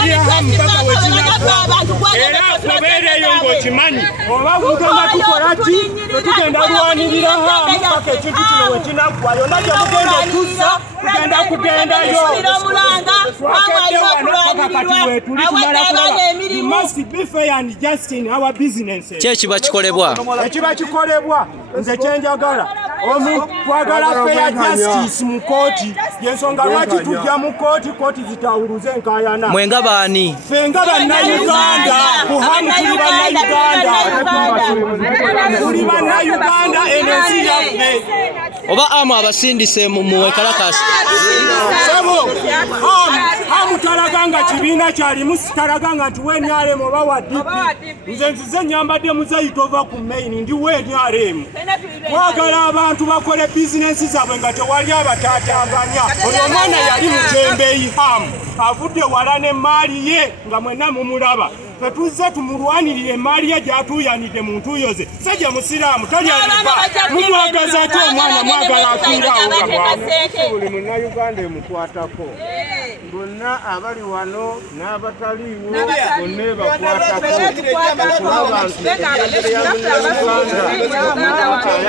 tulwanirira Hamu mpaka we kinaggwa. Era obeereyo ng'okimanyi. Oba mugenda tukola ki? Tetugenda lwanirira Hamu mpaka ekintu kino we kinaggwa. Yonna gye mugenda okuzza tugenda kugendayo. You must be fair and just in our businesses. Kye kiba kikolebwa? Ekiba kikolebwa nze kyenjagala twagala fair justice mu kooti. Yensonga lwaki tujja mu kooti, kooti zitawuluze enkayana. Mwe nga baani? Ffe nga bannayuganda, ku Hamu tuli bannayuganda. Tuli bannayuganda eno ensi yaffe. Oba Hamu abasindise mu wekalakasi? Sebo, Hamu talaga nga kibiina kyalimu, talaga nga nti wenyalemu oba wa DTB. Nze nzize nyambadde muzayito ova ku main ndi wenyalemu. Twagala abantu bakole bizinensi zaabwe nga tewali abataataaganya. Oyo omwana yali mutembeeyi Hamu, avudde wala n'emmaali ye nga mwenna mumulaba. Ffe tuzze tumulwanirire emmaali ye gy'atuuyanidde mu ntuuyo ze. Sajja musiraamu talyaliba. Mumwagaza ki omwana mwagala afiiraawo nga mwamu? Buli munnayuganda emukwatako. Bonna abali wano n'abataliiwo bonna ebakwatako. Okulaba nti enjogera ya munnayuganda